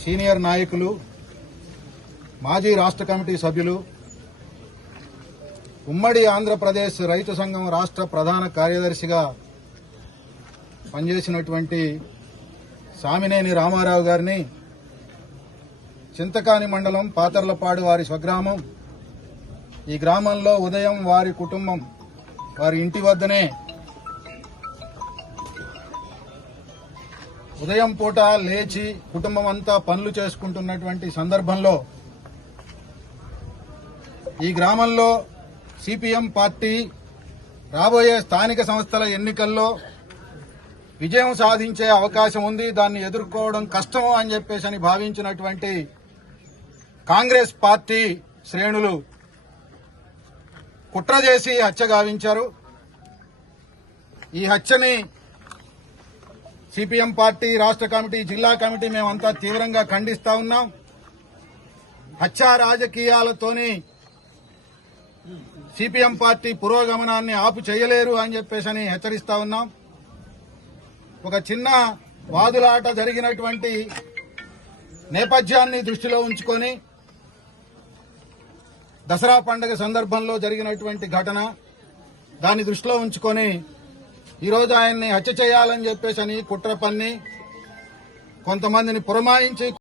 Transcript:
Senior నాయకులు, మాజీ రాష్ట్ర కమిటీ సభ్యులు, ఉమ్మడి ఆంధ్రప్రదేశ్ రైతు సంఘం రాష్ట్ర ప్రధాన కార్యదర్శిగా పనిచేసినటువంటి సామినేని రామారావు గారిని చింతకాని మండలం పాతర్లపాడు వారి స్వగ్రామం. ఈ గ్రామంలో ఉదయం వారి కుటుంబం వారి ఇంటి వద్దనే ఉదయం పూట లేచి కుటుంబం అంతా పనులు చేసుకుంటున్నటువంటి సందర్భంలో ఈ గ్రామంలో సిపిఎం పార్టీ రాబోయే స్థానిక సంస్థల ఎన్నికల్లో విజయం సాధించే అవకాశం ఉంది, దాన్ని ఎదుర్కోవడం కష్టము అని చెప్పేసి భావించినటువంటి కాంగ్రెస్ పార్టీ శ్రేణులు కుట్ర చేసి హత్య గావించారు. ఈ హత్యని సిపిఎం పార్టీ రాష్ట్ర కమిటీ, జిల్లా కమిటీ మేమంతా తీవ్రంగా ఖండిస్తా ఉన్నాం. హత్యా రాజకీయాలతోని సిపిఎం పార్టీ పురోగమనాన్ని ఆపు చేయలేరు అని చెప్పేసి హెచ్చరిస్తా ఉన్నాం. ఒక చిన్న వాదులాట జరిగినటువంటి నేపథ్యాన్ని దృష్టిలో ఉంచుకొని దసరా పండుగ సందర్భంలో జరిగినటువంటి ఘటన దాన్ని దృష్టిలో ఉంచుకొని ఈరోజు ఆయన్ని హత్య చేయాలని చెప్పేసి కుట్ర పన్ని కొంతమందిని పురమాయించి